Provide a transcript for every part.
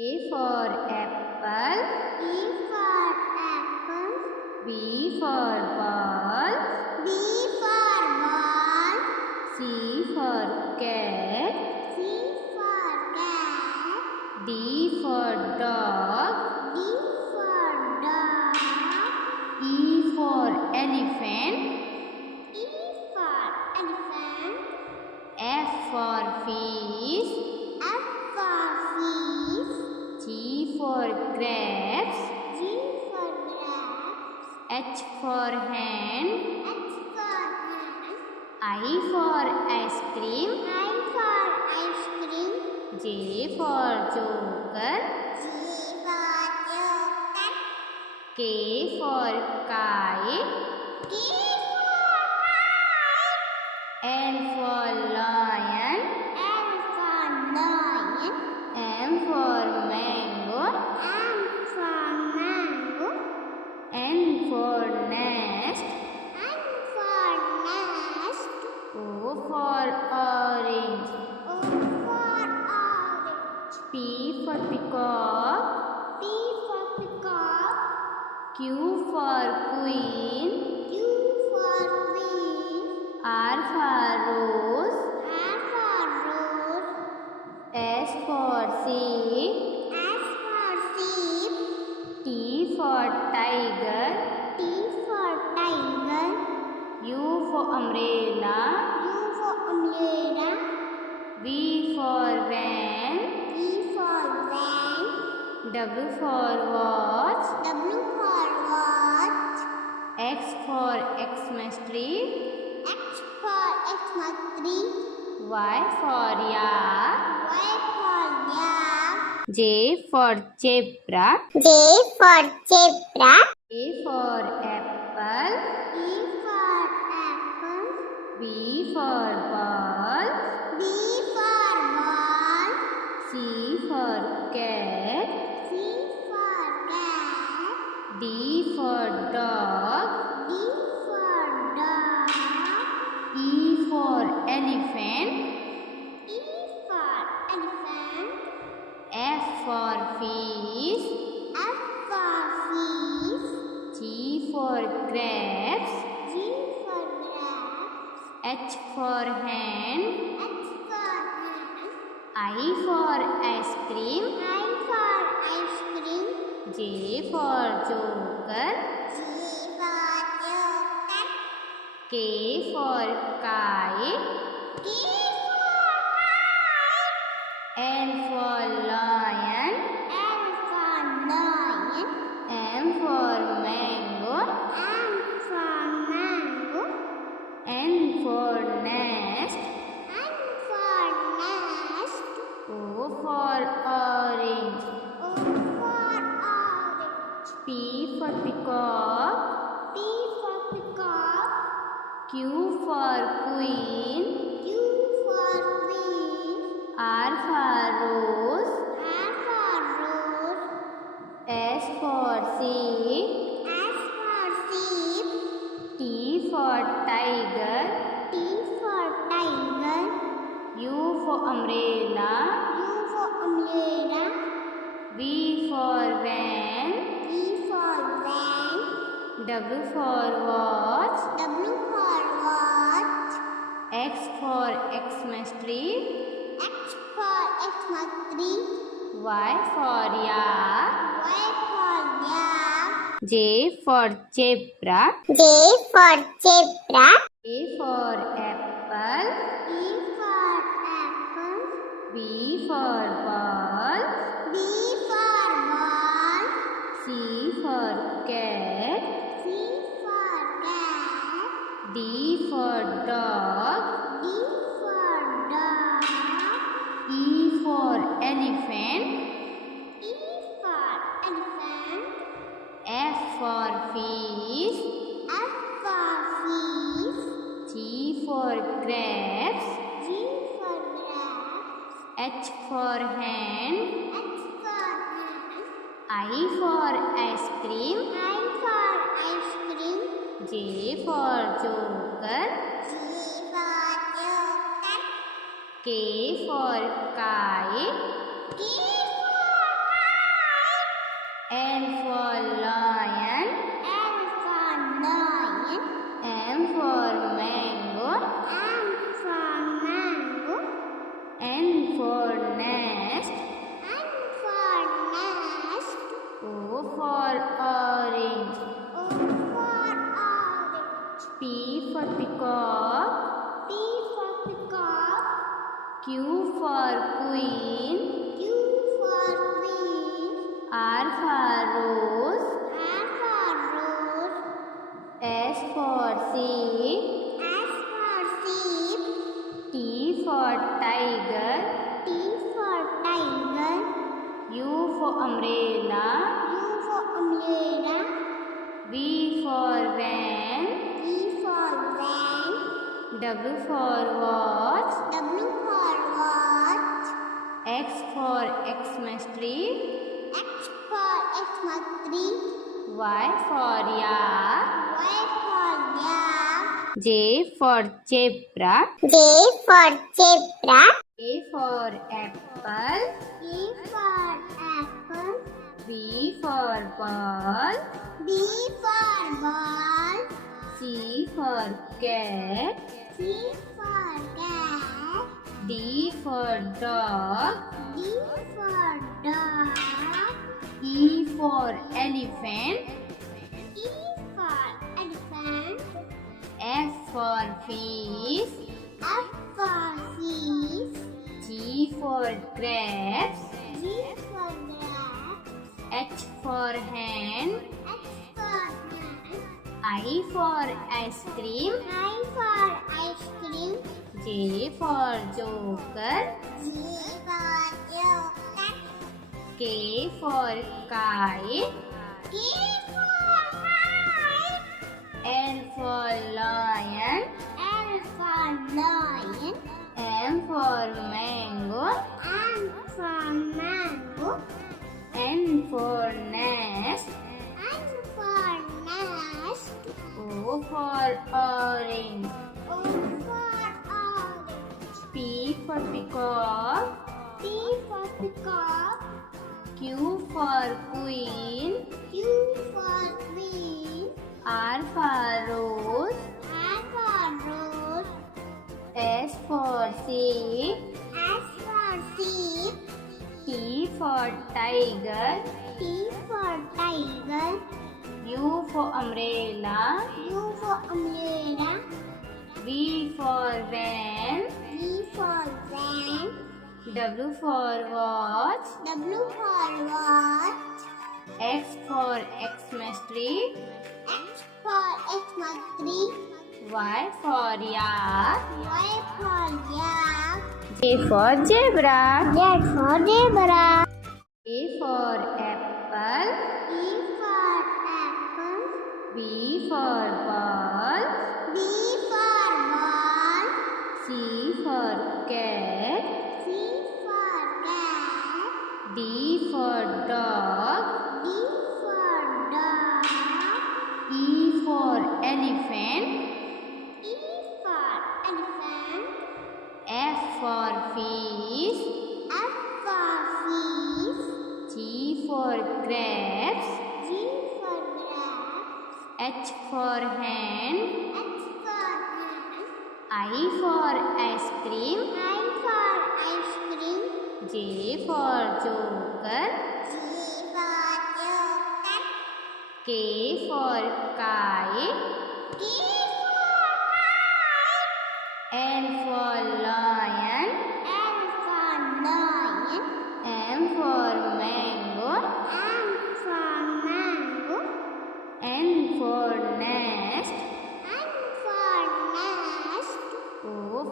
A for apple. E for apple. B for ball. B for ball. C for cat. C for cat. D for dog. D for dog. E for elephant. E for elephant. F for fish. F for fish. G for grapes. G for grapes. H for hen. H for hen. I for ice cream. I for ice cream. J for joker. G for joker. K for kite. K for kite. L for lion. L for lion. M for mango. M for mango. N for nest. N for nest. O for orange. O for orange. P for peacock. P for peacock. Q for queen. Q for queen. R for rose. R for rose. S for sheep. S for sheep. T for tiger. T for tiger. U for umbrella. U for umbrella. V for van. V for van. W for watch. W for watch. X for Xmas tree. X for Xmas tree. Y for yak. Y for yak. J for zebra. J for zebra. A for apple. E for apple. B for ball. B for ball. C for cat. C for cat. D for dog. D for dog. E for elephant. E for elephant. F for fish. F for fish. G for grapes. G for grapes. H for hen. H for hen. I for ice cream. I for ice cream. J for joker. G for joker. K for kite. K for kite. L for lion. L for lion. M for mango. M for mango. N for nest. N for nest. O for orange. O for orange. P for peacock. P for peacock. Q for queen. Q for queen. R for rose. R for rose. S for sheep. S for sheep. T for tiger. T for tiger. U for umbrella. U for umbrella. V for van. V for van. W for watch. W for watch. X for Xmas tree. X for Xmas tree. Y for yak. Y for yak. J for zebra. J for zebra. A for apple. E for apple. B for ball. B for ball. C for cat. C for cat. D for dog. D for dog. E for elephant. E for elephant. F for fish. F for fish. G for grapes. G for grapes. H for hen. H for hen. I for ice cream. I for ice cream. J for joker. G for joker. K for kite. K for L for lion. L for lion. M for mango. M for mango. N for nest. N for nest. O for orange. O for orange. P for peacock. P for peacock. Q for queen. Q for queen. R for rose. R for rose. S for sheep. S for sheep. T for tiger. T for tiger. U for umbrella. U for umbrella. V for van. V for van. W for watch. W for watch. X for Xmas tree. X for Xmas tree. Y for yak. Y for yak. J for zebra. J for zebra. A for apple. A for apple. B for ball. B for ball. C for cat. C for cat. D for dog. D for dog. E for elephant. E for elephant. F for fish. F for fish. G for grapes. G for grapes. H for hen. H for hen. I for ice cream. I for ice cream. J for joker. J for joker. K for kite. K for kite. L for lion. L for lion. M for mango. M for mango. N for nest. N for nest. O for orange. O for orange. P for peacock. P for peacock. Q for queen. Q for queen. R for rose. R for rose. S for sheep. S for sheep. T for tiger. T for tiger. U for umbrella. U for umbrella. V for van. V for van. W for watch. W for watch. X for Xmas tree. X for Xmas tree. Y for yak. Y for yak. Z for zebra. Z for zebra. A for apple. E for apple. B for ball. B for ball. C for cat. C for cat. D for dog. D for dog. E for elephant. E for elephant. F for fish. F for fish. G for grapes. G for grapes. H for hen. H for hen. I for ice cream. I for ice cream. J for joker. G for joker. K for kite. K for kite. L for lion. L for lion. M for mango. M for mango. N for nest. N for nest. O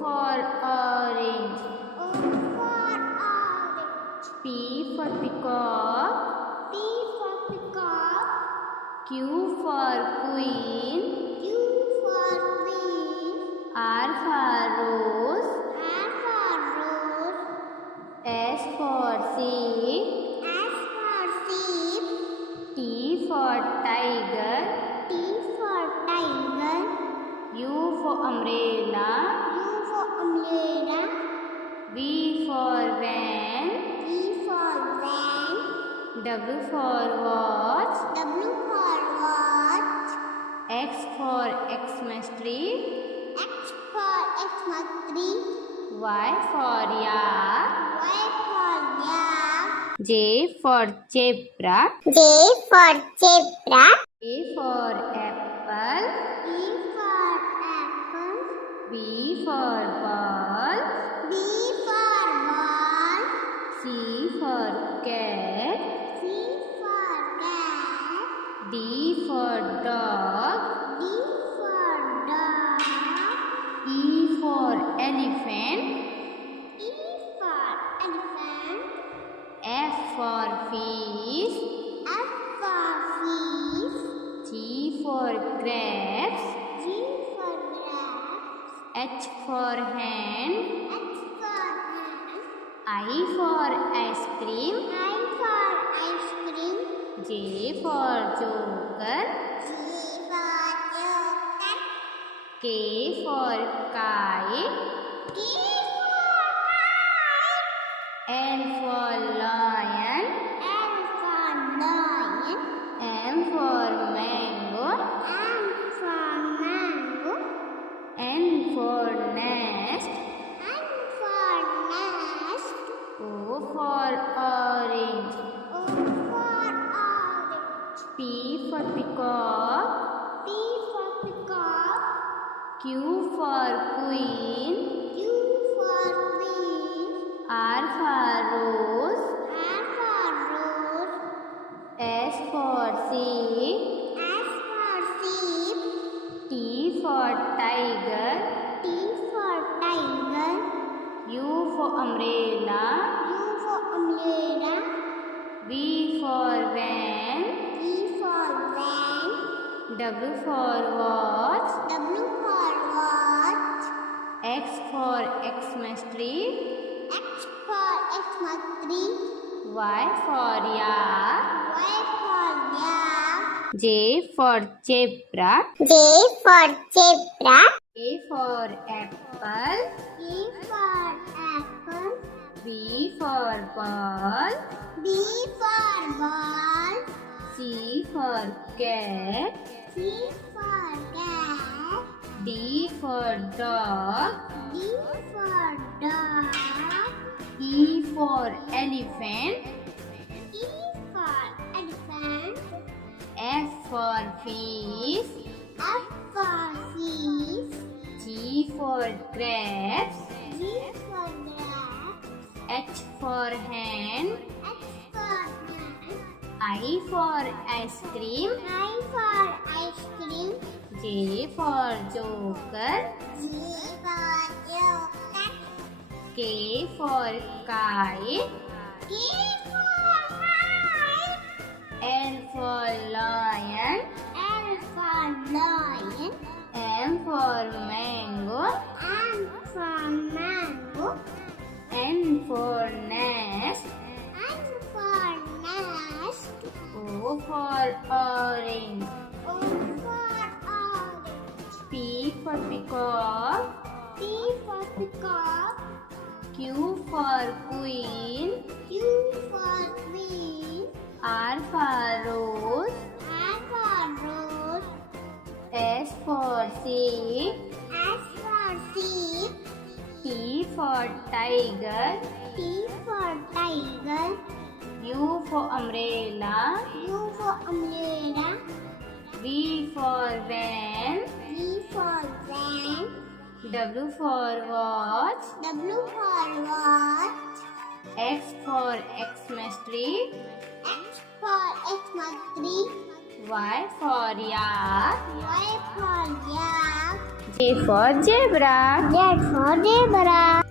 for orange. O for orange. P for peacock. P for peacock. Q for queen. Q for queen. R for rose. R for rose. S for sheep. S for sheep. T for tiger. T for tiger. U for umbrella. U for umbrella. V for van. V for van. W for watch. W for watch. X for Xmas tree. X for Xmas tree. Y for yak. Y for yak. J for zebra. J for zebra. A for apple. E for apple. B for ball. B for ball. C for cat. C for cat. D for dog. D for dog. E for elephant. E for elephant. F for fish. F for fish. G for grapes. G for grapes. H for hen. H for hen. I for ice cream. I for ice cream. J for joker. G for joker. K for kite. K for kite. L for lion. L for lion. M for mango. M for mango. N for nest. N for nest. O for orange. O for orange. P for peacock. P for peacock. Q for queen. Q for queen. R for rose. R for rose. S for sheep. S for sheep. T for tiger. T for tiger. U for umbrella. U for umbrella. V for van. V for van. W for watch. W for watch. X for Xmas tree. X for Xmas tree. Y for yak. Y for yak. J for zebra. J for zebra. A for apple. A for apple. B for ball. B for ball. C for cat. C for cat. D for dog. D for dog. E for elephant. E for elephant. F for fish. F for fish. G for grapes. G for grapes. H for hen. H for hen. I for ice cream. I for ice cream. J for joker. G for joker. K for kite. K for kite. L for lion. L for lion. M for mango. M for mango. N for nest. N for nest. O for orange. O for orange. P for peacock. P for peacock. Q for queen. Q for queen. R for rose. R for rose. S for sheep. S for sheep. T for tiger. T for tiger. U for umbrella. U for umbrella. V for van. V for van. W for watch. W for watch. X for Xmas tree. X for Xmas tree. Y for yak. Y for yak. J for zebra. Z for zebra.